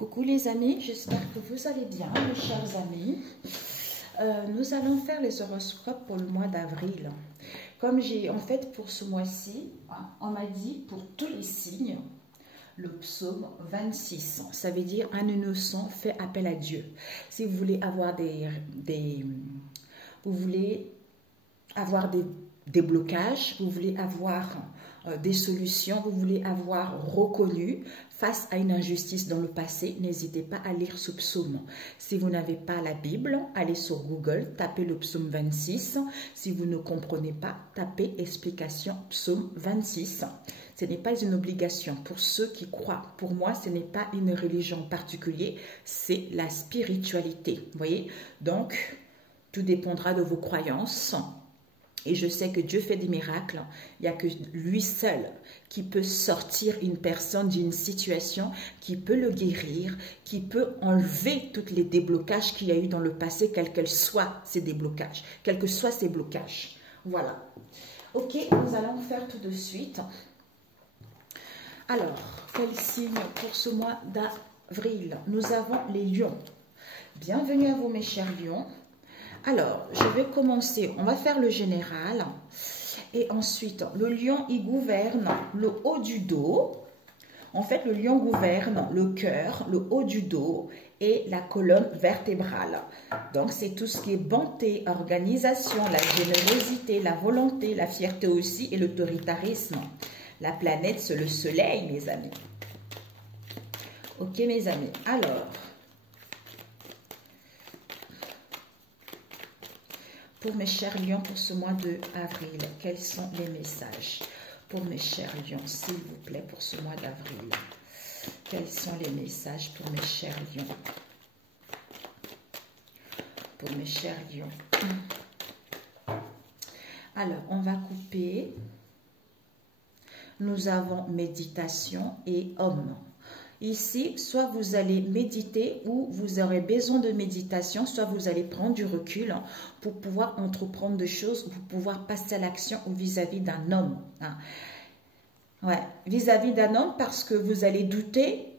Coucou les amis, j'espère que vous allez bien, mes chers amis. Nous allons faire les horoscopes pour le mois d'avril. Comme j'ai, en fait, pour ce mois-ci, on m'a dit pour tous les signes, le psaume 26. Ça veut dire un innocent fait appel à Dieu. Si vous voulez avoir des blocages, vous voulez avoir des solutions, vous voulez avoir reconnu face à une injustice dans le passé, n'hésitez pas à lire ce psaume. Si vous n'avez pas la Bible, allez sur Google, tapez le psaume 26. Si vous ne comprenez pas, tapez explication psaume 26. Ce n'est pas une obligation pour ceux qui croient. Pour moi, ce n'est pas une religion particulière, c'est la spiritualité. Vous voyez? Donc, tout dépendra de vos croyances. Et je sais que Dieu fait des miracles. Il n'y a que lui seul qui peut sortir une personne d'une situation, qui peut le guérir, qui peut enlever tous les déblocages qu'il y a eu dans le passé, quels que soient ces déblocages, quels que soient ces blocages. Voilà. Ok, nous allons faire tout de suite. Alors, quel signe pour ce mois d'avril? Nous avons les lions. Bienvenue à vous mes chers lions. Alors, je vais commencer, on va faire le général et ensuite, le lion, il gouverne le haut du dos. En fait, le lion gouverne le cœur, le haut du dos et la colonne vertébrale. Donc, c'est tout ce qui est bonté, organisation, la générosité, la volonté, la fierté aussi et l'autoritarisme. La planète, c'est le soleil, mes amis. Ok, mes amis. Alors, pour mes chers lions, pour ce mois de avril, quels sont les messages? Pour mes chers lions, s'il vous plaît, pour ce mois d'avril, quels sont les messages pour mes chers lions? Pour mes chers lions. Alors, on va couper. Nous avons méditation et homme. Ici, soit vous allez méditer ou vous aurez besoin de méditation, soit vous allez prendre du recul pour pouvoir entreprendre des choses, pour pouvoir passer à l'action vis-à-vis d'un homme. Ouais, vis-à-vis d'un homme parce que vous allez douter,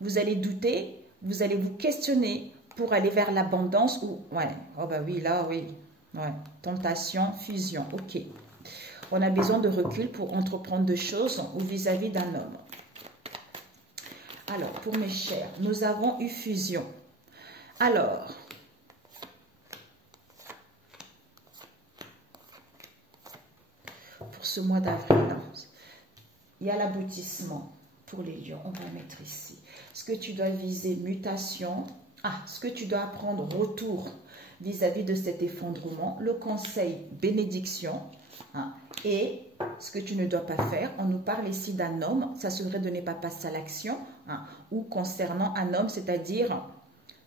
vous allez vous questionner pour aller vers l'abondance ou, ouais, oh bah oui, là, oui, ouais, tentation, fusion, ok. On a besoin de recul pour entreprendre des choses ou vis-à-vis d'un homme. Alors, pour mes chers, nous avons eu fusion. Alors, pour ce mois d'avril, il y a l'aboutissement pour les lions. On va mettre ici. Ce que tu dois viser, mutation. Ce que tu dois apprendre, retour vis-à-vis de cet effondrement. Le conseil, bénédiction. Et ce que tu ne dois pas faire, on nous parle ici d'un homme, ça serait de ne pas passer à l'action, ou concernant un homme, c'est-à-dire,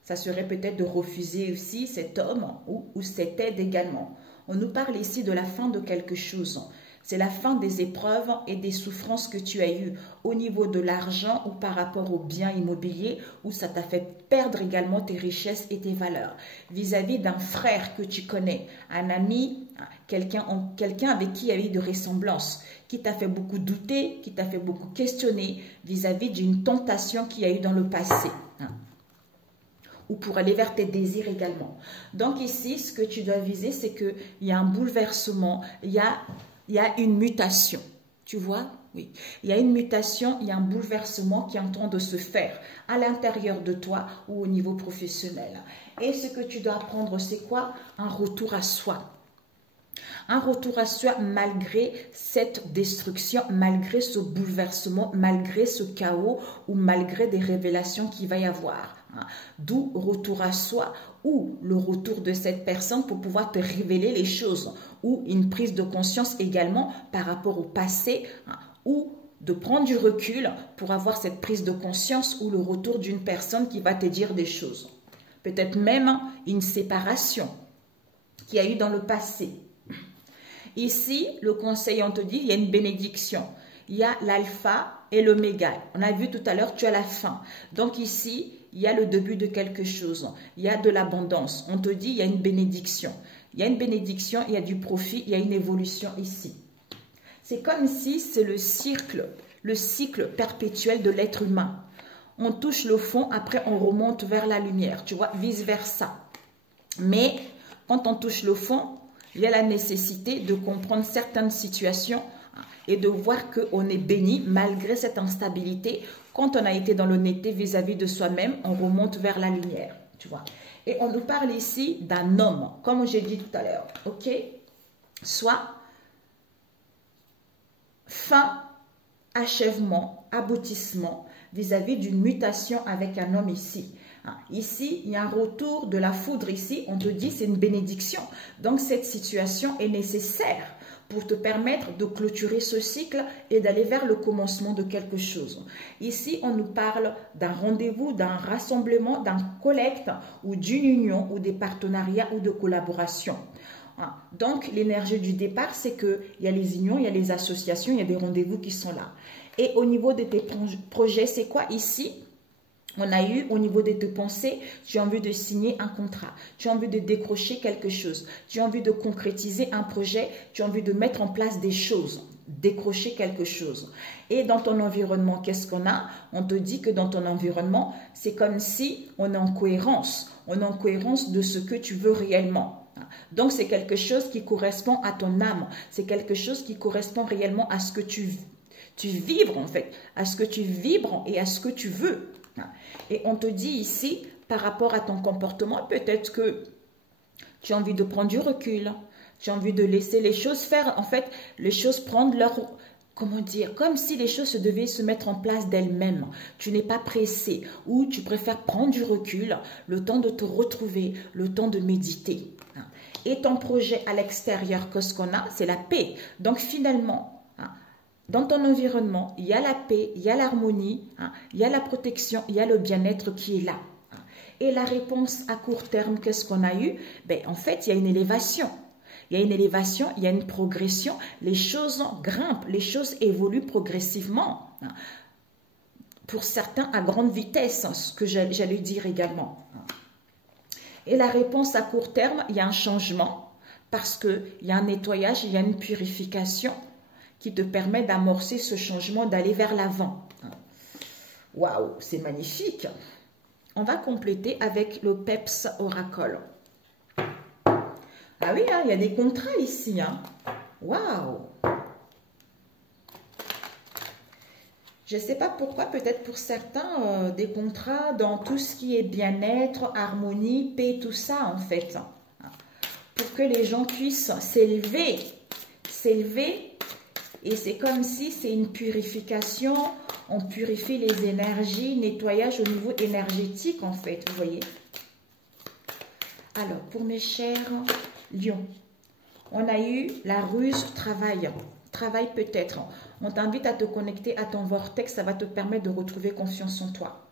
ça serait peut-être de refuser aussi cet homme ou cette aide également. On nous parle ici de la fin de quelque chose. C'est la fin des épreuves et des souffrances que tu as eues au niveau de l'argent ou par rapport aux biens immobiliers où ça t'a fait perdre également tes richesses et tes valeurs. Vis-à-vis d'un frère que tu connais, un ami, quelqu'un avec qui il y a eu de ressemblance, qui t'a fait beaucoup douter, qui t'a fait beaucoup questionner vis-à-vis d'une tentation qu'il y a eu dans le passé. Ou pour aller vers tes désirs également. Donc ici, ce que tu dois viser, c'est qu'il y a un bouleversement, il y a une mutation, tu vois? Oui, il y a une mutation, il y a un bouleversement qui est en train de se faire à l'intérieur de toi ou au niveau professionnel. Et ce que tu dois apprendre, c'est quoi? Un retour à soi. Un retour à soi malgré cette destruction, malgré ce bouleversement, malgré ce chaos ou malgré des révélations qu'il va y avoir. D'où retour à soi ou le retour de cette personne pour pouvoir te révéler les choses ou une prise de conscience également par rapport au passé ou de prendre du recul pour avoir cette prise de conscience ou le retour d'une personne qui va te dire des choses. Peut-être même une séparation qu'il y a eu dans le passé. Ici, le conseil, on te dit, il y a une bénédiction. Il y a l'alpha et l'oméga. On a vu tout à l'heure, tu as la fin. Donc ici, il y a le début de quelque chose. Il y a de l'abondance. On te dit, il y a une bénédiction. Il y a une bénédiction, il y a du profit, il y a une évolution ici. C'est comme si c'est le cycle perpétuel de l'être humain. on touche le fond, après on remonte vers la lumière, tu vois, vice-versa. Mais quand on touche le fond, il y a la nécessité de comprendre certaines situations et de voir qu'on est béni malgré cette instabilité. Quand on a été dans l'honnêteté vis-à-vis de soi-même, on remonte vers la lumière, tu vois. Et on nous parle ici d'un homme, comme j'ai dit tout à l'heure, ok? Soit fin, achèvement, aboutissement vis-à-vis d'une mutation avec un homme ici. Ici, il y a un retour de la foudre ici, on te dit c'est une bénédiction. Donc cette situation est nécessaire pour te permettre de clôturer ce cycle et d'aller vers le commencement de quelque chose. Ici, on nous parle d'un rendez-vous, d'un rassemblement, d'un collecte ou d'une union ou des partenariats ou de collaboration. Donc l'énergie du départ, c'est qu'il y a les unions, il y a les associations, il y a des rendez-vous qui sont là. Et au niveau de tes projets, c'est quoi ici? On a eu au niveau de tes pensées, tu as envie de signer un contrat, tu as envie de décrocher quelque chose, tu as envie de concrétiser un projet, tu as envie de mettre en place des choses, décrocher quelque chose. Et dans ton environnement, qu'est-ce qu'on a? On te dit que dans ton environnement, c'est comme si on est en cohérence. On est en cohérence de ce que tu veux réellement. Donc, c'est quelque chose qui correspond à ton âme. C'est quelque chose qui correspond réellement à ce que tu vibres, en fait, à ce que tu vibres et à ce que tu veux. Et on te dit ici, par rapport à ton comportement, peut-être que tu as envie de prendre du recul, tu as envie de laisser les choses faire, en fait, les choses prendre leur, comment dire, comme si les choses devaient se mettre en place d'elles-mêmes. Tu n'es pas pressé ou tu préfères prendre du recul, le temps de te retrouver, le temps de méditer. Et ton projet à l'extérieur, qu'est-ce qu'on a? C'est la paix. Donc finalement, dans ton environnement, il y a la paix, il y a l'harmonie, il y a la protection, il y a le bien-être qui est là. Et la réponse à court terme, qu'est-ce qu'on a eu? En fait, il y a une élévation. Il y a une élévation, il y a une progression. Les choses grimpent, les choses évoluent progressivement. Pour certains, à grande vitesse, ce que j'allais dire également. Et la réponse à court terme, il y a un changement parce qu'il y a un nettoyage, il y a une purification qui te permet d'amorcer ce changement, d'aller vers l'avant. Waouh, c'est magnifique. On va compléter avec le PEPS Oracle. Ah oui, il y a des contrats ici. Waouh. Je ne sais pas pourquoi, peut-être pour certains, des contrats dans tout ce qui est bien-être, harmonie, paix, tout ça en fait. Pour que les gens puissent s'élever. Et c'est comme si c'est une purification, on purifie les énergies, nettoyage au niveau énergétique en fait, vous voyez. Alors, pour mes chers lions, on a eu la ruse travail peut-être. On t'invite à te connecter à ton vortex, ça va te permettre de retrouver confiance en toi.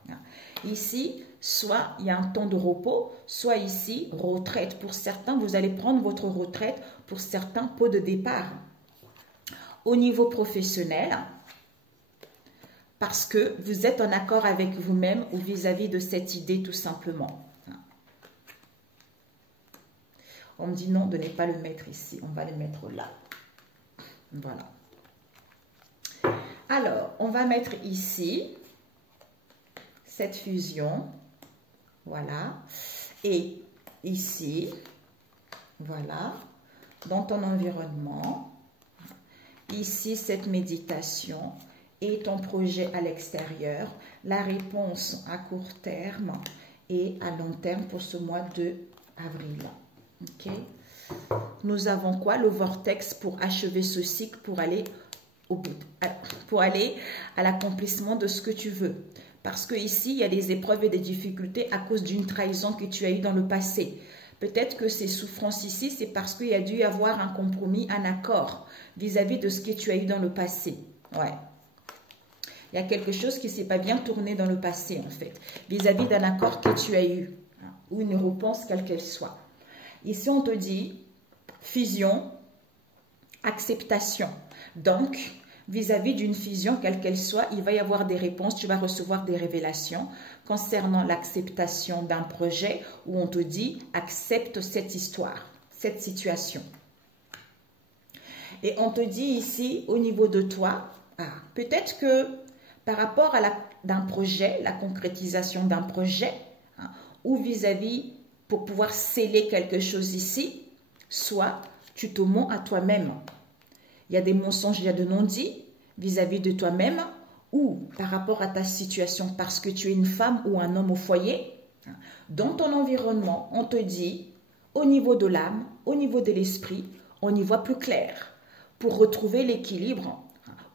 Ici, soit il y a un temps de repos, soit ici, retraite. Pour certains, vous allez prendre votre retraite, pour certains, pot de départ. Au niveau professionnel, parce que vous êtes en accord avec vous-même ou vis-à-vis de cette idée tout simplement. On me dit non, de ne pas le mettre ici, on va le mettre là. Voilà. Alors, on va mettre ici cette fusion, voilà, et ici, voilà, dans ton environnement. Ici, cette méditation et ton projet à l'extérieur, la réponse à court terme et à long terme pour ce mois de avril. Ok. Nous avons quoi? Le vortex pour achever ce cycle, pour aller au bout, pour aller à l'accomplissement de ce que tu veux. Parce que ici, il y a des épreuves et des difficultés à cause d'une trahison que tu as eue dans le passé. Peut-être que ces souffrances ici, c'est parce qu'il y a dû y avoir un compromis, un accord vis-à-vis de ce que tu as eu dans le passé. Ouais. Il y a quelque chose qui ne s'est pas bien tourné dans le passé, en fait, vis-à-vis d'un accord que tu as eu, ou une réponse, quelle qu'elle soit. Ici, on te dit fusion, acceptation. Donc, vis-à-vis d'une fusion, quelle qu'elle soit, il va y avoir des réponses, tu vas recevoir des révélations concernant l'acceptation d'un projet où on te dit accepte cette histoire, cette situation. Et on te dit ici, au niveau de toi, peut-être que par rapport à d'un projet, la concrétisation d'un projet, hein, ou vis-à-vis pour pouvoir sceller quelque chose ici, soit tu te mens à toi-même. Il y a des mensonges, il y a de non-dits vis-à-vis de toi-même ou par rapport à ta situation parce que tu es une femme ou un homme au foyer. Dans ton environnement, on te dit, au niveau de l'âme, au niveau de l'esprit, on y voit plus clair pour retrouver l'équilibre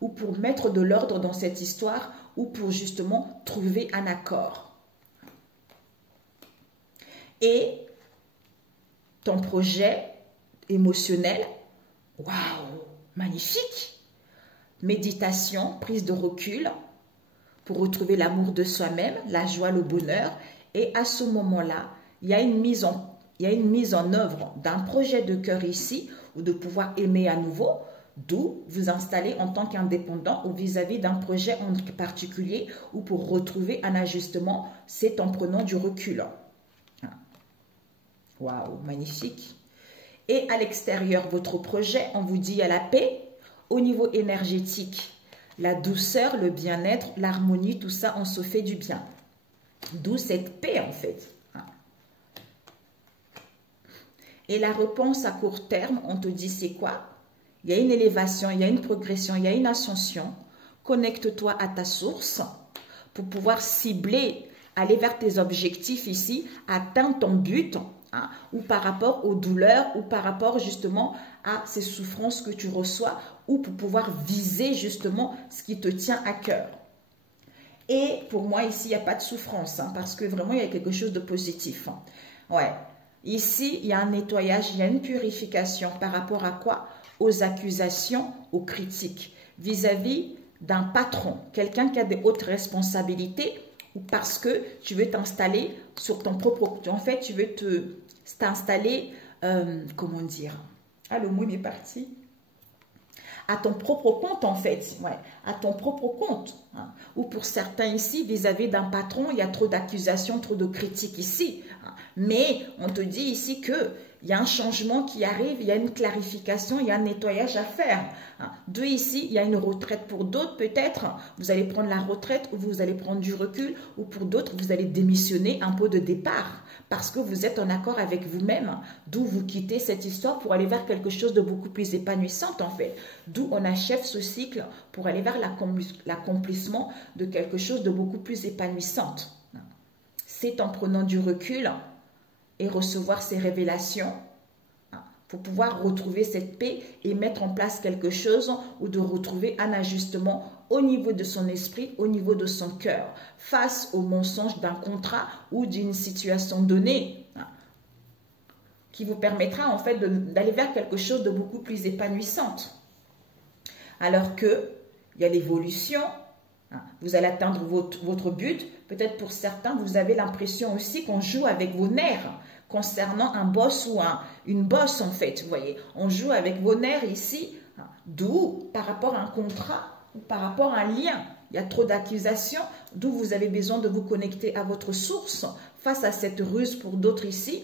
ou pour mettre de l'ordre dans cette histoire ou pour justement trouver un accord. Et ton projet émotionnel, waouh, magnifique. Méditation, prise de recul pour retrouver l'amour de soi-même, la joie, le bonheur. Et à ce moment-là, il y a une mise en œuvre d'un projet de cœur ici ou de pouvoir aimer à nouveau, d'où vous installez en tant qu'indépendant ou vis-à-vis d'un projet en particulier ou pour retrouver un ajustement, c'est en prenant du recul. Waouh, magnifique. Et à l'extérieur, votre projet, on vous dit il y a la paix. Au niveau énergétique, la douceur, le bien-être, l'harmonie, tout ça, on se fait du bien. D'où cette paix en fait. Et la réponse à court terme, on te dit c'est quoi? Il y a une élévation, il y a une progression, il y a une ascension. Connecte-toi à ta source pour pouvoir cibler, aller vers tes objectifs ici, atteindre ton but, hein, ou par rapport aux douleurs, ou par rapport justement à ces souffrances que tu reçois, ou pour pouvoir viser justement ce qui te tient à cœur. Et pour moi, ici, il n'y a pas de souffrance, hein, parce que vraiment, il y a quelque chose de positif. Hein. Ouais. Ici, il y a un nettoyage, il y a une purification par rapport à quoi? Aux accusations, aux critiques, vis-à-vis d'un patron, quelqu'un qui a des hautes responsabilités, ou parce que tu veux t'installer sur ton propre... En fait, tu veux t'installer, comment dire? Ah, le mot il est parti. À ton propre compte, en fait. Ouais, à ton propre compte. Hein. Ou pour certains ici, vis-à-vis d'un patron, il y a trop d'accusations, trop de critiques ici. Hein. Mais on te dit ici que il y a un changement qui arrive, il y a une clarification, il y a un nettoyage à faire. Hein. De ici, il y a une retraite pour d'autres, peut-être. Vous allez prendre la retraite ou vous allez prendre du recul. Ou pour d'autres, vous allez démissionner un peu de départ. Parce que vous êtes en accord avec vous-même. D'où vous quittez cette histoire pour aller vers quelque chose de beaucoup plus épanouissant, en fait. D'où on achève ce cycle pour aller vers l'accomplissement de quelque chose de beaucoup plus épanouissant. C'est en prenant du recul et recevoir ces révélations pour pouvoir retrouver cette paix et mettre en place quelque chose ou de retrouver un ajustement au niveau de son esprit, au niveau de son cœur, face au mensonge d'un contrat ou d'une situation donnée qui vous permettra en fait d'aller vers quelque chose de beaucoup plus épanouissant. Alors que il y a l'évolution, vous allez atteindre votre but. Peut-être pour certains, vous avez l'impression aussi qu'on joue avec vos nerfs concernant un boss ou une boss en fait. Vous voyez, on joue avec vos nerfs ici, d'où par rapport à un contrat ou par rapport à un lien. Il y a trop d'accusations, d'où vous avez besoin de vous connecter à votre source face à cette ruse pour d'autres ici,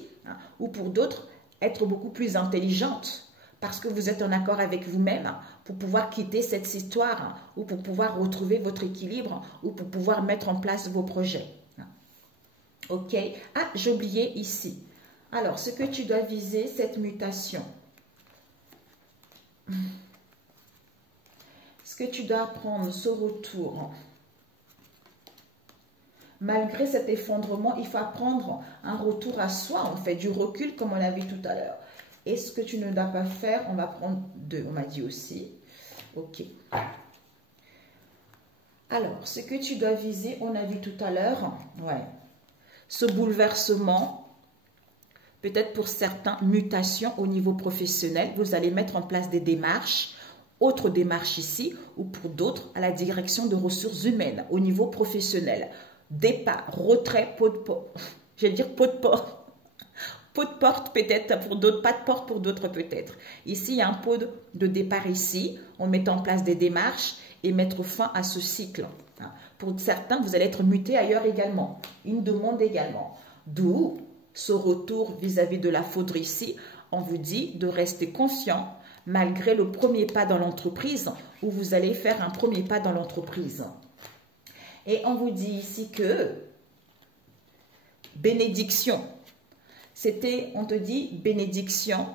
ou pour d'autres, être beaucoup plus intelligente. Parce que vous êtes en accord avec vous-même pour pouvoir quitter cette histoire ou pour pouvoir retrouver votre équilibre ou pour pouvoir mettre en place vos projets. Ok? Ah, j'ai oublié ici. Alors, ce que tu dois viser, cette mutation. Ce que tu dois apprendre, ce retour. Malgré cet effondrement, il faut apprendre un retour à soi, en fait, du recul comme on l'a vu tout à l'heure. Et ce que tu ne dois pas faire, on va prendre 2, on m'a dit aussi. Ok. Alors, ce que tu dois viser, on a vu tout à l'heure, ouais. Ce bouleversement, peut-être pour certains, mutation au niveau professionnel. Vous allez mettre en place des démarches, autres démarches ici, ou pour d'autres, à la direction de ressources humaines, au niveau professionnel. Départ, retrait, pot de porte. Je vais dire pot de porte. Pot de porte peut-être pour d'autres, pas de porte pour d'autres peut-être. Ici, il y a un pot de départ ici. On met en place des démarches et mettre fin à ce cycle. Pour certains, vous allez être muté ailleurs également. Une demande également. D'où ce retour vis-à-vis de la foudre ici. On vous dit de rester confiant malgré le premier pas dans l'entreprise où vous allez faire un premier pas dans l'entreprise. Et on vous dit ici que bénédiction. On te dit bénédiction,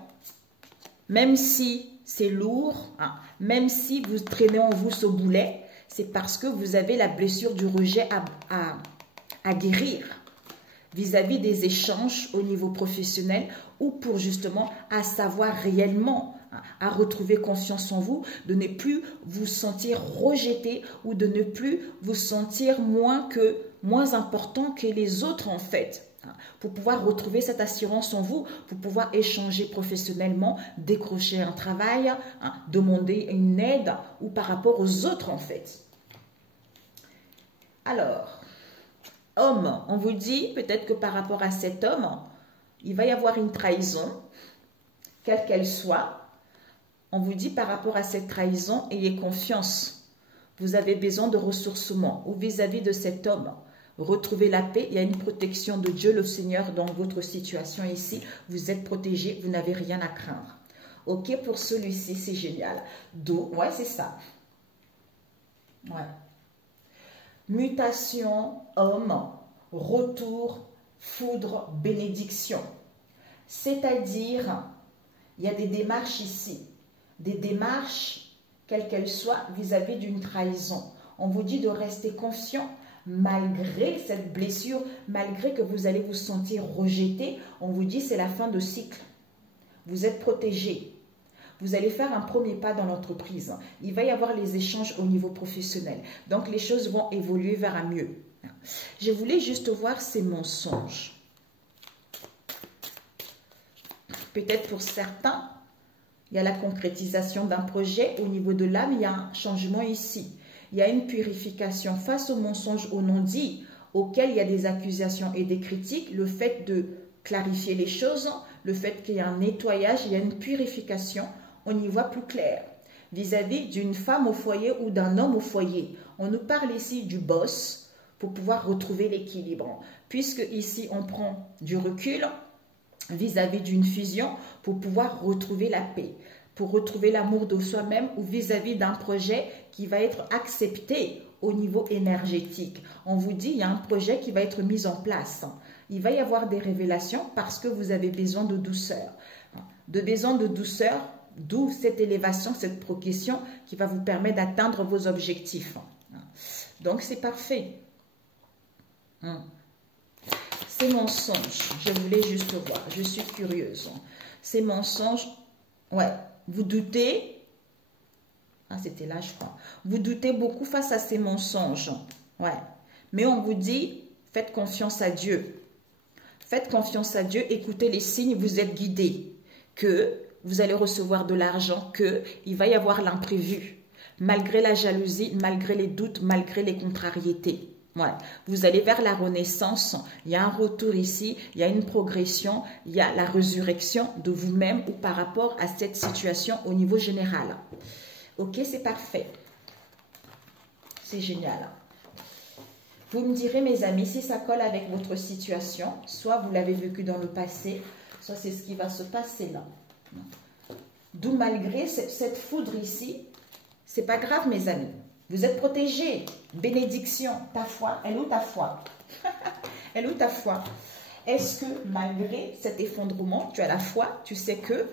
même si c'est lourd, hein, même si vous traînez en vous ce boulet, c'est parce que vous avez la blessure du rejet à guérir vis-à-vis des échanges au niveau professionnel ou pour justement à savoir réellement, hein, à retrouver confiance en vous, de ne plus vous sentir rejeté ou de ne plus vous sentir moins important que les autres en fait. Pour pouvoir retrouver cette assurance en vous, pour pouvoir échanger professionnellement, décrocher un travail, hein, demander une aide ou par rapport aux autres en fait. Alors, homme, on vous dit peut-être que par rapport à cet homme, il va y avoir une trahison, quelle qu'elle soit. On vous dit par rapport à cette trahison, ayez confiance. Vous avez besoin de ressourcement ou vis-à-vis de cet homme. Retrouvez la paix, il y a une protection de Dieu le Seigneur dans votre situation ici. Vous êtes protégé, vous n'avez rien à craindre. Ok, pour celui-ci, c'est génial. Donc, ouais, c'est ça. Ouais. Mutation, homme, retour, foudre, bénédiction. C'est-à-dire, il y a des démarches ici. Des démarches, quelles qu'elles soient, vis-à-vis d'une trahison. On vous dit de rester confiant. Malgré cette blessure, malgré que vous allez vous sentir rejeté, on vous dit c'est la fin de cycle. Vous êtes protégé. Vous allez faire un premier pas dans l'entreprise. Il va y avoir les échanges au niveau professionnel. Donc, les choses vont évoluer vers un mieux. Je voulais juste voir ces mensonges. Peut-être pour certains, il y a la concrétisation d'un projet. Au niveau de l'âme, il y a un changement ici. Il y a une purification face aux mensonges, aux non-dits, auxquels il y a des accusations et des critiques. Le fait de clarifier les choses, le fait qu'il y a un nettoyage, il y a une purification, on y voit plus clair. Vis-à-vis d'une femme au foyer ou d'un homme au foyer, on nous parle ici du boss pour pouvoir retrouver l'équilibre. Puisque ici, on prend du recul vis-à-vis d'une fusion pour pouvoir retrouver la paix, pour retrouver l'amour de soi-même ou vis-à-vis d'un projet qui va être accepté au niveau énergétique. On vous dit, il y a un projet qui va être mis en place. Il va y avoir des révélations parce que vous avez besoin de douceur. Besoin de douceur, d'où cette élévation, cette progression qui va vous permettre d'atteindre vos objectifs. Donc, c'est parfait. Ces mensonges, je voulais juste voir, je suis curieuse. Ces mensonges, ouais, vous doutez, ah c'était là je crois, vous doutez beaucoup face à ces mensonges, ouais, mais on vous dit, faites confiance à Dieu. Faites confiance à Dieu, écoutez les signes, vous êtes guidés, que vous allez recevoir de l'argent, qu'il va y avoir l'imprévu, malgré la jalousie, malgré les doutes, malgré les contrariétés. Ouais. Vous allez vers la renaissance, il y a un retour ici, il y a une progression, il y a la résurrection de vous-même ou par rapport à cette situation au niveau général. Ok, c'est parfait. C'est génial. Vous me direz, mes amis, si ça colle avec votre situation, soit vous l'avez vécu dans le passé, soit c'est ce qui va se passer là. D'où malgré cette foudre ici, c'est pas grave, mes amis. Vous êtes protégés. Bénédiction, ta foi. Elle est où ta foi? Elle est où ta foi? Est-ce que malgré cet effondrement, tu as la foi? Tu sais que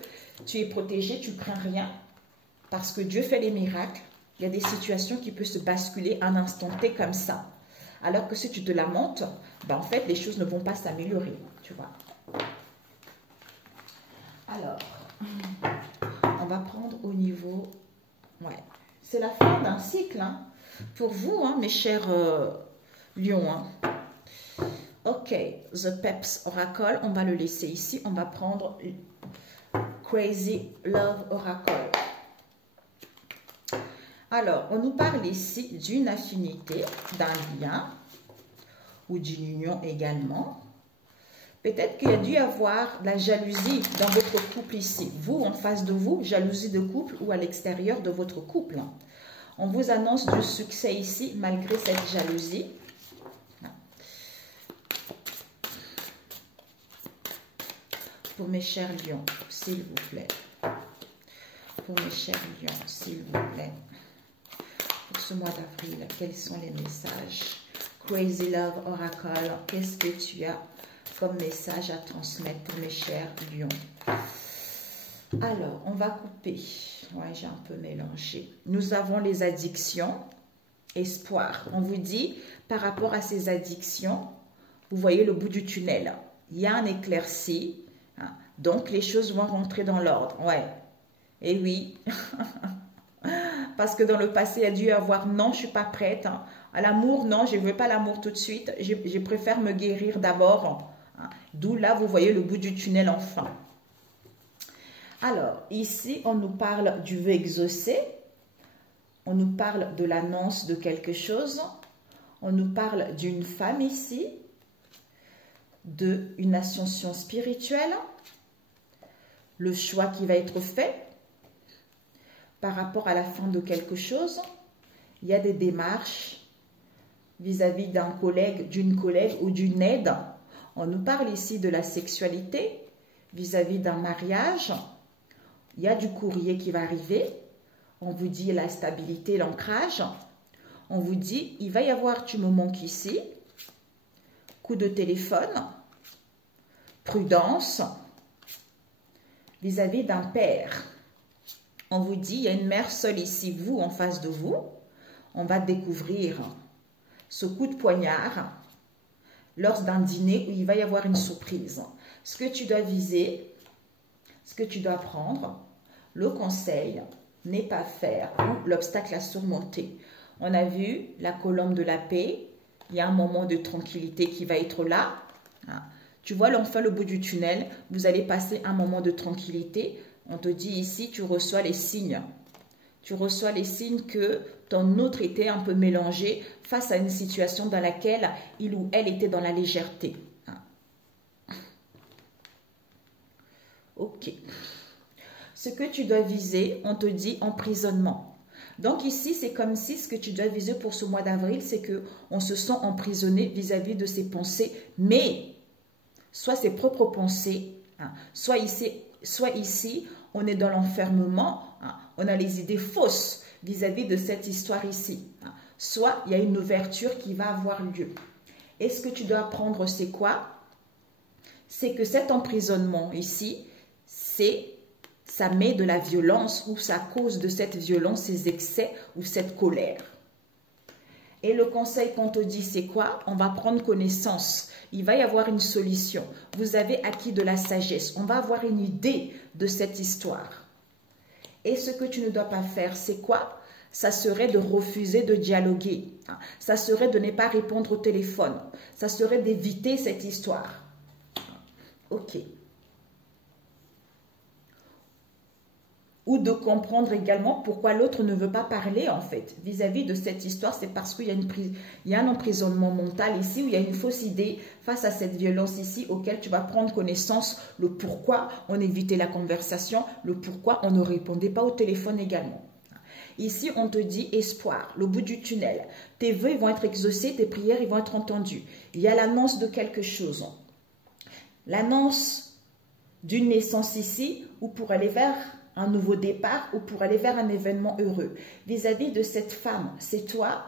tu es protégé, tu ne crains rien? Parce que Dieu fait les miracles. Il y a des situations qui peuvent se basculer un instant T comme ça. Alors que si tu te lamentes, ben en fait, les choses ne vont pas s'améliorer. Tu vois. Alors, on va prendre au niveau... Ouais. C'est la fin d'un cycle, hein, pour vous, hein, mes chers lions. Hein. Ok, The Peps Oracle, on va le laisser ici. On va prendre Crazy Love Oracle. Alors, on nous parle ici d'une affinité, d'un lien ou d'une union également. Peut-être qu'il y a dû y avoir de la jalousie dans votre couple ici. Vous, en face de vous, jalousie de couple ou à l'extérieur de votre couple. On vous annonce du succès ici, malgré cette jalousie. Pour mes chers lions, s'il vous plaît. Pour mes chers lions, s'il vous plaît. Pour ce mois d'avril, quels sont les messages Crazy Love Oracle, qu'est-ce que tu as comme message à transmettre pour mes chers lions? Alors, on va couper. Ouais, j'ai un peu mélangé. Nous avons les addictions, espoir. On vous dit, par rapport à ces addictions, vous voyez le bout du tunnel. Il y a un éclairci. Hein, donc, les choses vont rentrer dans l'ordre. Ouais. Et oui. Parce que dans le passé, il y a dû y avoir non, je ne suis pas prête. Hein. À l'amour, non, je ne veux pas l'amour tout de suite. Je préfère me guérir d'abord. Hein. D'où là, vous voyez le bout du tunnel enfin. Alors, ici, on nous parle du vœu exaucé. On nous parle de l'annonce de quelque chose. On nous parle d'une femme ici. D'une ascension spirituelle. Le choix qui va être fait. Par rapport à la fin de quelque chose. Il y a des démarches vis-à-vis d'un collègue, d'une collègue ou d'une aide. On nous parle ici de la sexualité vis-à-vis d'un mariage. Il y a du courrier qui va arriver. On vous dit la stabilité, l'ancrage. On vous dit, il va y avoir, tu me manques ici. Coup de téléphone. Prudence. Vis-à-vis d'un père. On vous dit, il y a une mère seule ici, vous, en face de vous. On va découvrir ce coup de poignard lors d'un dîner où il va y avoir une surprise. Ce que tu dois viser, ce que tu dois prendre, le conseil n'est pas faire ou l'obstacle à surmonter. On a vu la colombe de la paix, il y a un moment de tranquillité qui va être là. Tu vois l'enfin, le bout du tunnel, vous allez passer un moment de tranquillité. On te dit ici, tu reçois les signes. Tu reçois les signes que ton autre était un peu mélangé face à une situation dans laquelle il ou elle était dans la légèreté. Ok. Ce que tu dois viser, on te dit emprisonnement. Donc ici, c'est comme si ce que tu dois viser pour ce mois d'avril, c'est qu'on se sent emprisonné vis-à-vis de ses pensées, mais soit ses propres pensées, soit ici, on est dans l'enfermement, on a les idées fausses vis-à-vis de cette histoire ici. Soit il y a une ouverture qui va avoir lieu. Et ce que tu dois apprendre, c'est quoi? C'est que cet emprisonnement ici, ça met de la violence ou ça cause de cette violence, ces excès ou cette colère. Et le conseil qu'on te dit, c'est quoi? On va prendre connaissance. Il va y avoir une solution. Vous avez acquis de la sagesse. On va avoir une idée de cette histoire. Et ce que tu ne dois pas faire, c'est quoi? Ça serait de refuser de dialoguer. Ça serait de ne pas répondre au téléphone. Ça serait d'éviter cette histoire. Ok. Ou de comprendre également pourquoi l'autre ne veut pas parler en fait. Vis-à-vis de cette histoire, c'est parce qu'il y a un emprisonnement mental ici, où il y a une fausse idée face à cette violence ici, auquel tu vas prendre connaissance, le pourquoi on évitait la conversation, le pourquoi on ne répondait pas au téléphone également. Ici, on te dit espoir, le bout du tunnel. Tes vœux ils vont être exaucés, tes prières ils vont être entendues. Il y a l'annonce de quelque chose. L'annonce d'une naissance ici, ou pour aller vers un nouveau départ ou pour aller vers un événement heureux. Vis-à-vis de cette femme, c'est toi,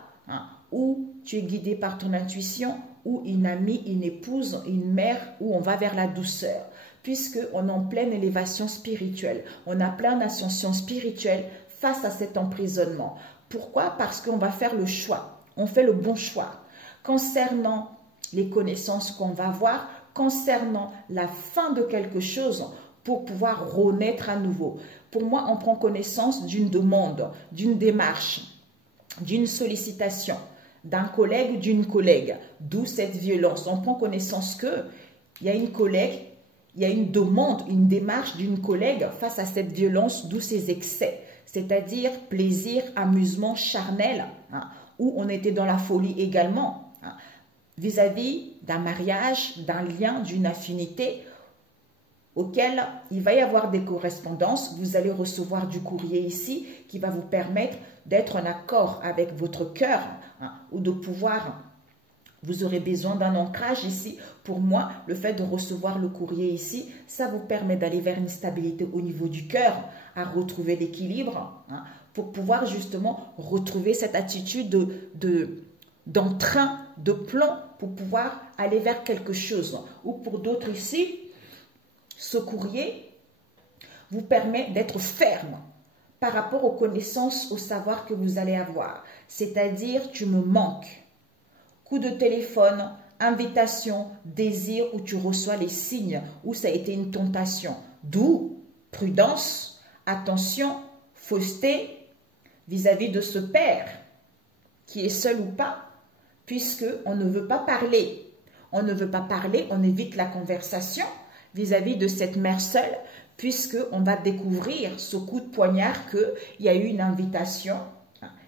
ou tu es guidé par ton intuition, ou une amie, une épouse, une mère, ou on va vers la douceur. Puisqu'on est en pleine élévation spirituelle. On a plein d'ascension spirituelle face à cet emprisonnement. Pourquoi? Parce qu'on va faire le choix. On fait le bon choix. Concernant les connaissances qu'on va avoir, concernant la fin de quelque chose, pour pouvoir renaître à nouveau. Pour moi, on prend connaissance d'une demande, d'une démarche, d'une sollicitation, d'un collègue ou d'une collègue. D'où cette violence. On prend connaissance qu'il y a une collègue, il y a une demande, une démarche d'une collègue face à cette violence, d'où ces excès. C'est-à-dire plaisir, amusement charnel, où on était dans la folie également. Vis-à-vis d'un mariage, d'un lien, d'une affinité, auquel il va y avoir des correspondances. Vous allez recevoir du courrier ici qui va vous permettre d'être en accord avec votre cœur ou de pouvoir, vous aurez besoin d'un ancrage ici. Pour moi, le fait de recevoir le courrier ici, ça vous permet d'aller vers une stabilité au niveau du cœur, à retrouver l'équilibre pour pouvoir justement retrouver cette attitude d'entrain de plan pour pouvoir aller vers quelque chose. Ou pour d'autres ici, ce courrier vous permet d'être ferme par rapport aux connaissances, au savoir que vous allez avoir. C'est-à-dire, tu me manques. Coup de téléphone, invitation, désir, où tu reçois les signes, où ça a été une tentation. D'où prudence, attention, fausseté vis-à-vis de ce père qui est seul ou pas, puisque on ne veut pas parler. On ne veut pas parler, on évite la conversation vis-à-vis de cette mère seule, puisqu'on va découvrir ce coup de poignard qu'il y a eu une invitation.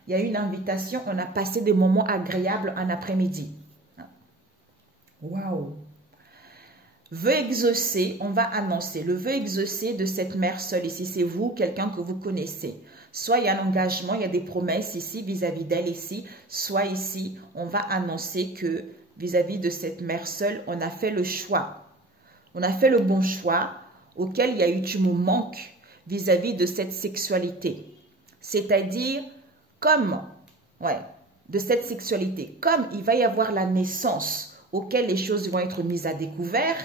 Il y a eu une invitation, on a passé des moments agréables en après-midi. Waouh! Vœu exaucé, on va annoncer le vœu exaucé de cette mère seule ici. C'est vous, quelqu'un que vous connaissez. Soit il y a un engagement, il y a des promesses ici vis-à-vis d'elle ici. Soit ici, on va annoncer que vis-à-vis de cette mère seule, on a fait le choix. On a fait le bon choix auquel il y a eu tu me manques vis-à-vis de cette sexualité. C'est-à-dire, de cette sexualité. Comme il va y avoir la naissance auquel les choses vont être mises à découvert,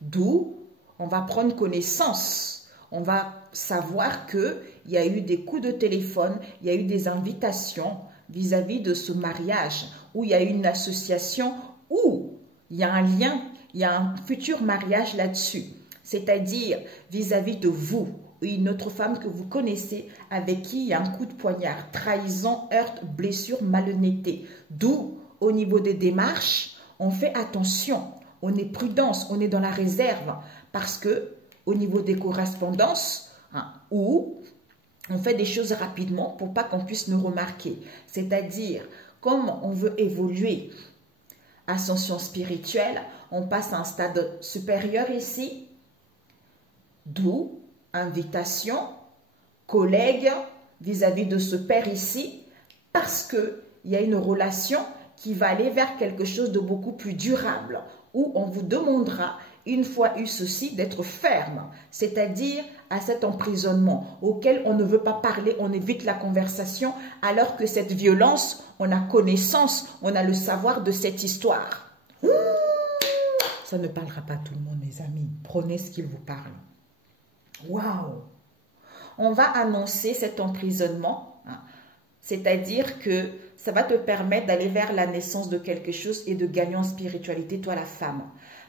d'où on va prendre connaissance. On va savoir qu'il y a eu des coups de téléphone, il y a eu des invitations vis-à-vis de ce mariage, où il y a eu une association, où il y a un lien, il y a un futur mariage là-dessus. C'est-à-dire vis-à-vis de vous, une autre femme que vous connaissez, avec qui il y a un coup de poignard, trahison, heurte, blessure, malhonnêteté. D'où, au niveau des démarches, on fait attention, on est prudence, on est dans la réserve, parce que au niveau des correspondances, où on fait des choses rapidement pour pas qu'on puisse nous remarquer. C'est-à-dire, comme on veut évoluer, ascension spirituelle, on passe à un stade supérieur ici, d'où invitation, collègue vis-à-vis de ce père ici, parce qu'il y a une relation qui va aller vers quelque chose de beaucoup plus durable, où on vous demandera, une fois eu ceci, d'être ferme, c'est-à-dire à cet emprisonnement auquel on ne veut pas parler, on évite la conversation, alors que cette violence, on a connaissance, on a le savoir de cette histoire. Ça ne parlera pas à tout le monde, mes amis. Prenez ce qu'il vous parle. Waouh! On va annoncer cet emprisonnement, c'est-à-dire que ça va te permettre d'aller vers la naissance de quelque chose et de gagner en spiritualité, toi la femme.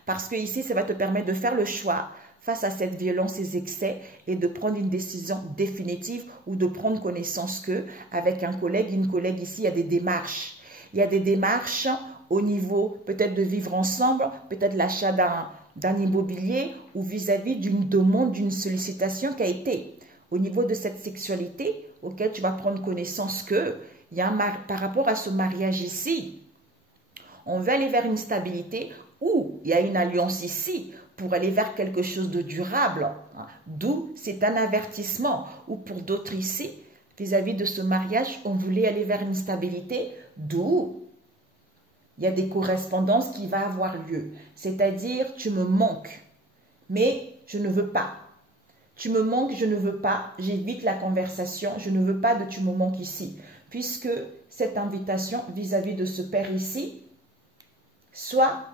Parce que ici, ça va te permettre de faire le choix face à cette violence, ces excès, et de prendre une décision définitive ou de prendre connaissance que, avec un collègue, une collègue ici, il y a des démarches. Il y a des démarches au niveau peut-être de vivre ensemble, peut-être l'achat d'un immobilier ou vis-à-vis d'une demande, d'une sollicitation qui a été. Au niveau de cette sexualité, auquel tu vas prendre connaissance que, il y a par rapport à ce mariage ici, on veut aller vers une stabilité où il y a une alliance ici pour aller vers quelque chose de durable. D'où c'est un avertissement. Ou pour d'autres ici, vis-à-vis de ce mariage, on voulait aller vers une stabilité. D'où il y a des correspondances qui vont avoir lieu. C'est-à-dire, tu me manques, mais je ne veux pas. Tu me manques, je ne veux pas. J'évite la conversation. Je ne veux pas de tu me manques ici. Puisque cette invitation vis-à-vis de ce père ici, soit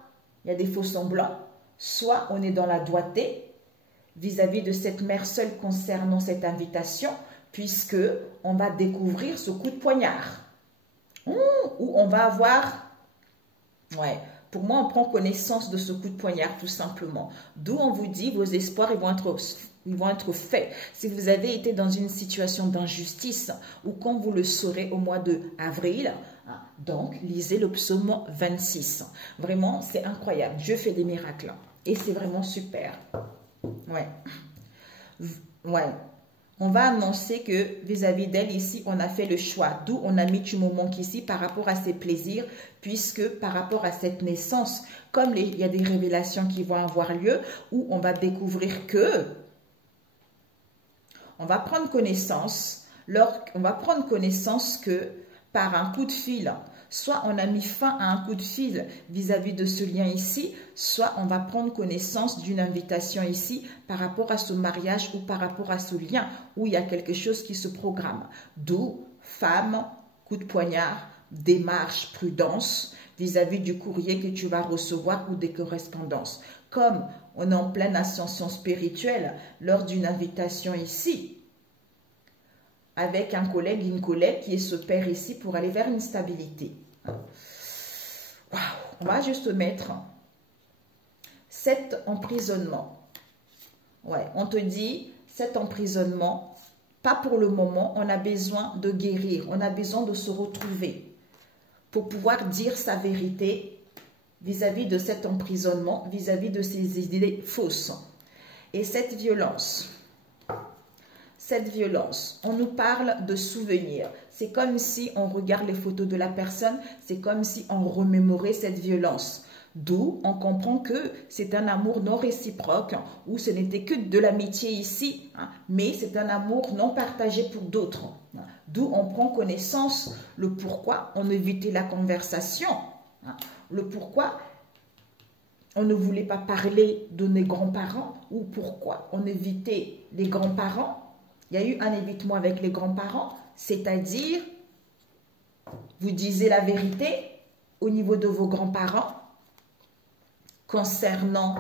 il y a des faux semblants, soit on est dans la doigté vis-à-vis de cette mère seule concernant cette invitation, puisque on va découvrir ce coup de poignard. Où on va avoir, pour moi on prend connaissance de ce coup de poignard tout simplement. D'où on vous dit vos espoirs ils vont être faits. Si vous avez été dans une situation d'injustice ou quand vous le saurez au mois d'avril, donc lisez le psaume 26. Vraiment, c'est incroyable. Dieu fait des miracles. Et c'est vraiment super. On va annoncer que vis-à-vis d'elle ici, on a fait le choix. D'où on a mis tu me manques ici par rapport à ses plaisirs, puisque par rapport à cette naissance, comme il y a des révélations qui vont avoir lieu, où on va découvrir que on va prendre connaissance que par un coup de fil, soit on a mis fin à un coup de fil vis-à-vis de ce lien ici, soit on va prendre connaissance d'une invitation ici par rapport à ce mariage ou par rapport à ce lien où il y a quelque chose qui se programme. D'où femme, coup de poignard, démarche, prudence, vis-à-vis du courrier que tu vas recevoir ou des correspondances. Comme on est en pleine ascension spirituelle lors d'une invitation ici, avec un collègue, une collègue qui se perd ici pour aller vers une stabilité. Waouh. On va juste mettre cet emprisonnement. Ouais, on te dit, cet emprisonnement, pas pour le moment, on a besoin de guérir, on a besoin de se retrouver pour pouvoir dire sa vérité vis-à-vis de cet emprisonnement, vis-à-vis de ces idées fausses. Et cette violence, on nous parle de souvenirs. C'est comme si on regarde les photos de la personne, c'est comme si on remémorait cette violence. D'où on comprend que c'est un amour non réciproque, où ce n'était que de l'amitié ici, mais c'est un amour non partagé pour d'autres. D'où on prend connaissance le pourquoi on évitait la conversation, le pourquoi on ne voulait pas parler de nos grands-parents, ou pourquoi on évitait les grands-parents. Il y a eu un évitement avec les grands-parents, c'est-à-dire, vous disiez la vérité au niveau de vos grands-parents, concernant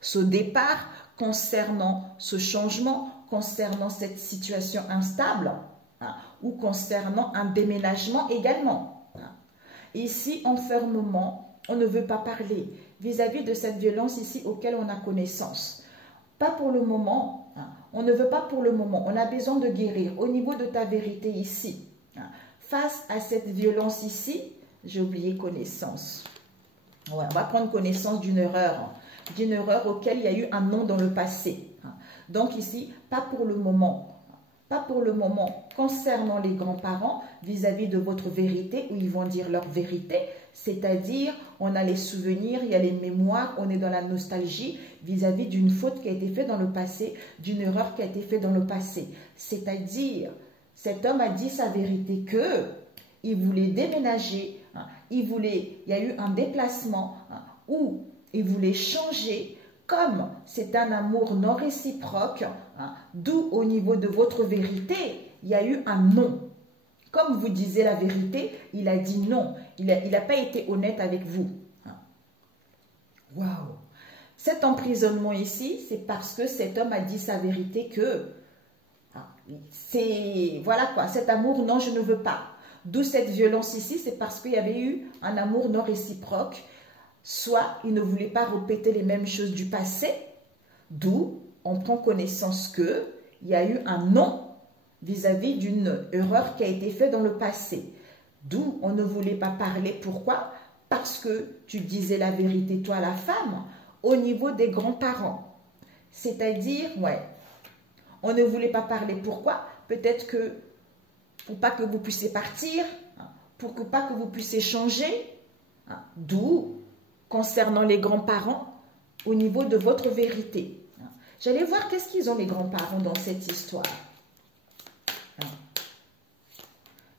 ce départ, concernant ce changement, concernant cette situation instable, ou concernant un déménagement également. Ici, enfermement, on ne veut pas parler vis-à-vis de cette violence ici auquel on a connaissance. Pas pour le moment, on ne veut pas pour le moment, on a besoin de guérir au niveau de ta vérité ici. Face à cette violence ici, j'ai oublié connaissance. Ouais, on va prendre connaissance d'une erreur auquel il y a eu un non dans le passé. Donc ici, pas pour le moment. Pas pour le moment concernant les grands-parents vis-à-vis de votre vérité, où ils vont dire leur vérité, c'est-à-dire on a les souvenirs, il y a les mémoires, on est dans la nostalgie vis-à-vis d'une faute qui a été faite dans le passé, d'une erreur qui a été faite dans le passé. C'est-à-dire, cet homme a dit sa vérité que il voulait déménager, il y a eu un déplacement où il voulait changer. Comme c'est un amour non réciproque, d'où au niveau de votre vérité, il y a eu un non. Comme vous disiez la vérité, il a dit non. Il n'a pas été honnête avec vous. Waouh! Cet emprisonnement ici, c'est parce que cet homme a dit sa vérité que c'est, voilà quoi, cet amour, non, je ne veux pas. D'où cette violence ici, c'est parce qu'il y avait eu un amour non réciproque. Soit il ne voulait pas répéter les mêmes choses du passé, d'où on prend connaissance qu'il y a eu un non vis-à-vis d'une erreur qui a été faite dans le passé. D'où on ne voulait pas parler. Pourquoi? Parce que tu disais la vérité, toi la femme, au niveau des grands-parents. C'est-à-dire, ouais, on ne voulait pas parler. Pourquoi? Peut-être que pour pas que vous puissiez partir, pour que pas que vous puissiez changer, d'où concernant les grands-parents, au niveau de votre vérité. J'allais voir qu'est-ce qu'ils ont les grands-parents dans cette histoire.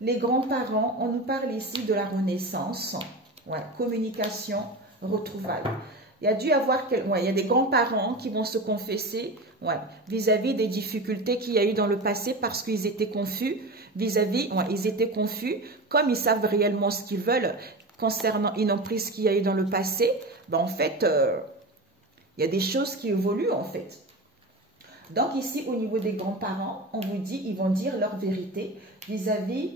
Les grands-parents, on nous parle ici de la renaissance, ouais, communication, retrouvailles. Il y a dû y avoir, il y a des grands-parents qui vont se confesser vis-à-vis des difficultés qu'il y a eu dans le passé parce qu'ils étaient confus, ils étaient confus, comme ils savent réellement ce qu'ils veulent, concernant une emprise qu'il y a eu dans le passé, en fait, il y a des choses qui évoluent en fait. Donc ici, au niveau des grands-parents, on vous dit, ils vont dire leur vérité vis-à-vis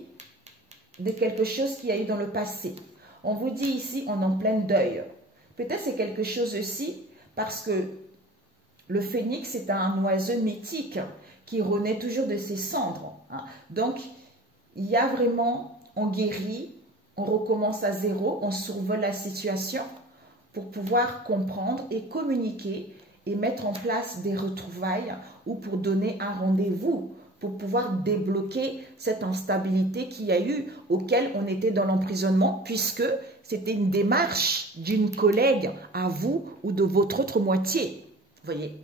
de quelque chose qu'il y a eu dans le passé. On vous dit ici, on est en plein deuil. Peut-être c'est quelque chose aussi parce que le phénix est un oiseau mythique qui renaît toujours de ses cendres. Donc, il y a vraiment, on guérit, on recommence à zéro, on survole la situation pour pouvoir comprendre et communiquer et mettre en place des retrouvailles ou pour donner un rendez-vous, pour pouvoir débloquer cette instabilité qu'il y a eu, auquel on était dans l'emprisonnement, puisque c'était une démarche d'une collègue à vous ou de votre autre moitié. Vous voyez ?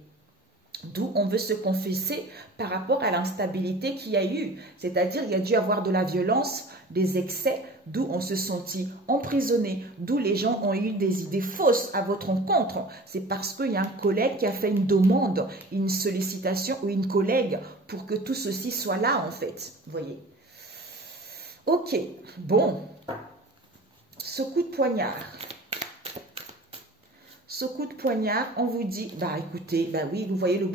D'où on veut se confesser par rapport à l'instabilité qu'il y a eu. C'est-à-dire, il y a dû avoir de la violence, des excès, d'où on se sentit emprisonné, d'où les gens ont eu des idées fausses à votre encontre. C'est parce qu'il y a un collègue qui a fait une demande, une sollicitation ou une collègue pour que tout ceci soit là, en fait. Vous voyez? Ok, bon. ce coup de poignard. Ce coup de poignard, on vous dit, bah écoutez, bah oui, vous voyez le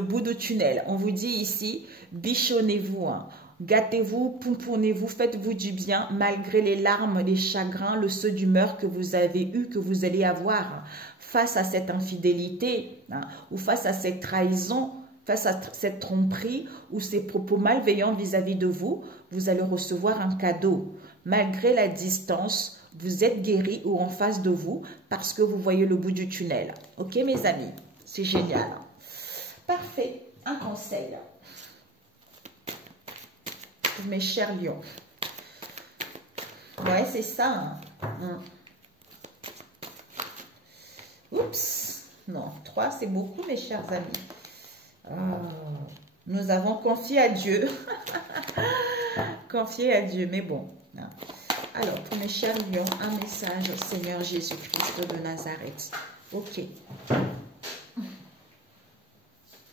bout de tunnel. On vous dit ici, bichonnez-vous, hein. Gâtez-vous, pompournez-vous, faites-vous du bien, malgré les larmes, les chagrins, le saut d'humeur que vous avez eu, que vous allez avoir face à cette infidélité, hein, ou face à cette trahison, face à cette tromperie ou ces propos malveillants vis-à-vis de vous, vous allez recevoir un cadeau. Malgré la distance, vous êtes guéri ou en face de vous parce que vous voyez le bout du tunnel. Ok mes amis, c'est génial. Parfait, un conseil. Pour mes chers lions. Ouais, c'est ça. Hein. Oups, non, 3 c'est beaucoup mes chers amis. Nous avons confié à Dieu. Confié à Dieu, mais bon. Alors, pour mes chers lions, un message au Seigneur Jésus-Christ de Nazareth. Ok.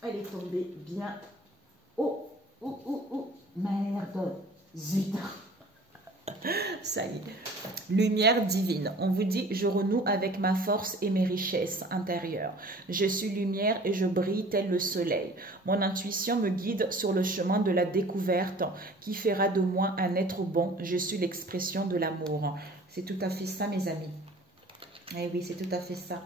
Elle est tombée bien. Oh. Merde. Zut. Ça y est. Lumière divine. On vous dit, je renoue avec ma force et mes richesses intérieures. Je suis lumière et je brille tel le soleil. Mon intuition me guide sur le chemin de la découverte qui fera de moi un être bon. Je suis l'expression de l'amour. C'est tout à fait ça, mes amis. Eh oui, c'est tout à fait ça.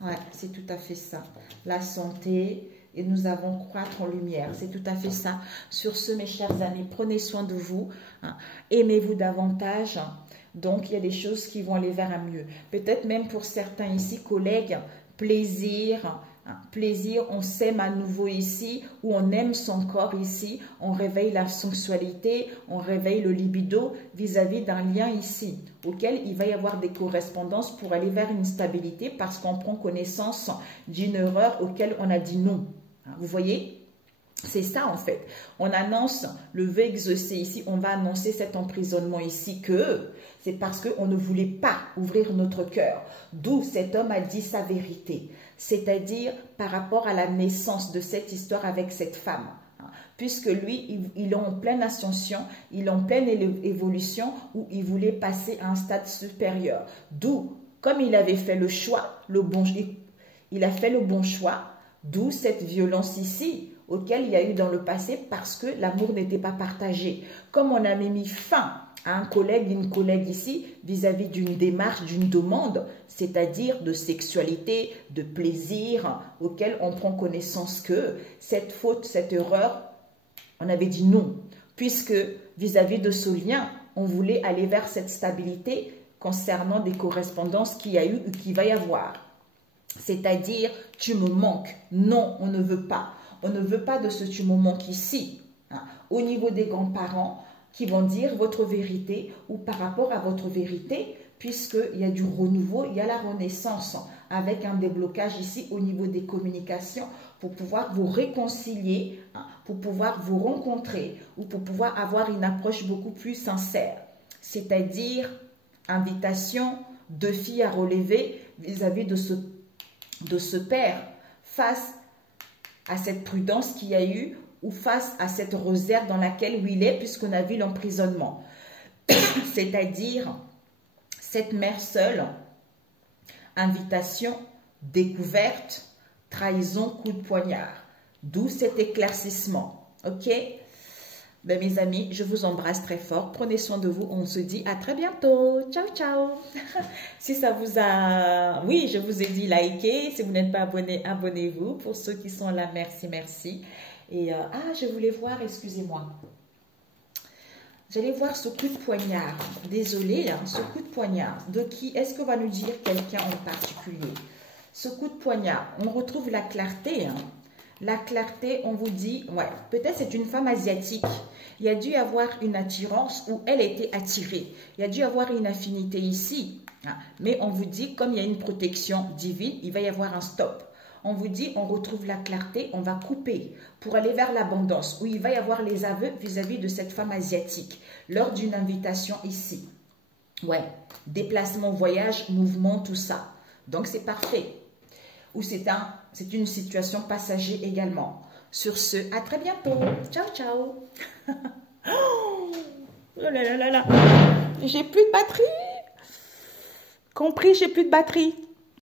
Ouais, c'est tout à fait ça. La santé... Et nous avons croître en lumière. C'est tout à fait ça. Sur ce, mes chers amis, prenez soin de vous. Hein. Aimez-vous davantage. Donc, il y a des choses qui vont aller vers un mieux. Peut-être même pour certains ici, collègues, plaisir. Hein. Plaisir, on s'aime à nouveau ici, ou on aime son corps ici. On réveille la sensualité, on réveille le libido vis-à-vis d'un lien ici, auquel il va y avoir des correspondances pour aller vers une stabilité parce qu'on prend connaissance d'une erreur auquel on a dit non. Vous voyez, c'est ça en fait. On annonce le vœu exaucé ici, on va annoncer cet emprisonnement ici que c'est parce qu'on ne voulait pas ouvrir notre cœur. D'où cet homme a dit sa vérité, c'est-à-dire par rapport à la naissance de cette histoire avec cette femme. Puisque lui, il est en pleine ascension, il est en pleine évolution où il voulait passer à un stade supérieur. D'où, comme il avait fait le choix, il a fait le bon choix. D'où cette violence ici, auquel il y a eu dans le passé parce que l'amour n'était pas partagé. Comme on avait mis fin à un collègue, une collègue ici, vis-à-vis d'une démarche, d'une demande, c'est-à-dire de sexualité, de plaisir, auquel on prend connaissance que cette faute, cette erreur, on avait dit non. Puisque vis-à-vis de ce lien, on voulait aller vers cette stabilité concernant des correspondances qu'il y a eu ou qu'il va y avoir. C'est-à-dire, tu me manques. Non, on ne veut pas. On ne veut pas de ce tu me manques ici. Hein. Au niveau des grands-parents qui vont dire votre vérité ou par rapport à votre vérité, puisqu'il y a du renouveau, il y a la renaissance avec un déblocage ici au niveau des communications pour pouvoir vous réconcilier, hein, pour pouvoir vous rencontrer ou pour pouvoir avoir une approche beaucoup plus sincère. C'est-à-dire, invitation, défi à relever vis-à-vis de ce père face à cette prudence qu'il y a eu ou face à cette réserve dans laquelle il est puisqu'on a vu l'emprisonnement. C'est-à-dire cette mère seule, invitation, découverte, trahison, coup de poignard. D'où cet éclaircissement. Ok? Ben, mes amis, je vous embrasse très fort. Prenez soin de vous. On se dit à très bientôt. Ciao, ciao. Si ça vous a... Oui, je vous ai dit likez. Si vous n'êtes pas abonné, abonnez-vous. Pour ceux qui sont là, merci, merci. Et je voulais voir, excusez-moi. J'allais voir ce coup de poignard. Désolée, hein, ce coup de poignard. De qui est-ce que va nous dire quelqu'un en particulier? Ce coup de poignard, on retrouve la clarté, hein. La clarté, on vous dit, ouais, peut-être c'est une femme asiatique. Il y a dû y avoir une attirance où elle était attirée. Il y a dû y avoir une affinité ici. Hein. Mais on vous dit, comme il y a une protection divine, il va y avoir un stop. On vous dit, on retrouve la clarté, on va couper pour aller vers l'abondance, où il va y avoir les aveux vis-à-vis de cette femme asiatique, lors d'une invitation ici. Ouais, déplacement, voyage, mouvement, tout ça. Donc c'est parfait. Ou c'est une situation passager également. Sur ce, à très bientôt. Ciao, ciao. Oh là là là là. j'ai plus de batterie. Compris, j'ai plus de batterie.